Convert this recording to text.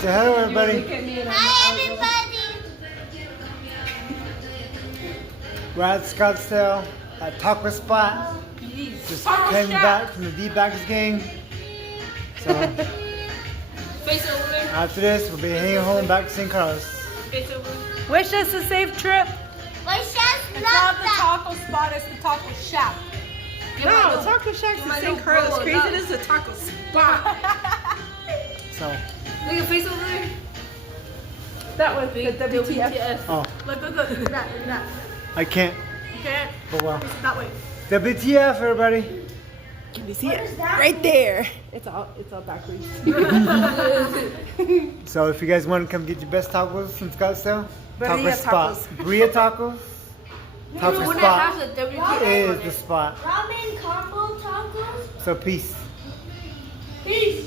Say hello, everybody. Hi, everybody. We're at Scottsdale at Taco Spot. Just came back from the D-Backers game. So after this, we'll be heading home back to St. Carlos. Wish us a safe trip. Wish us It's not the luck. taco spot, it's the taco shack. No, Taco Shack's in St. Carlos. Crazy it is a taco spot. So, Look at face over there. That was the WTF. oh, Look, look, look, look at that, look at that. I can't. You can't. But well, It's that way. WTF, everybody. Can you see it? Right there. It's all backwards. So if you guys want to come get your best tacos in Scottsdale, Taco Birria Spot. tacos. Birria tacos. Taco Wouldn't Spot have the WTF is on the it. spot. Ramen combo tacos. So peace. Peace.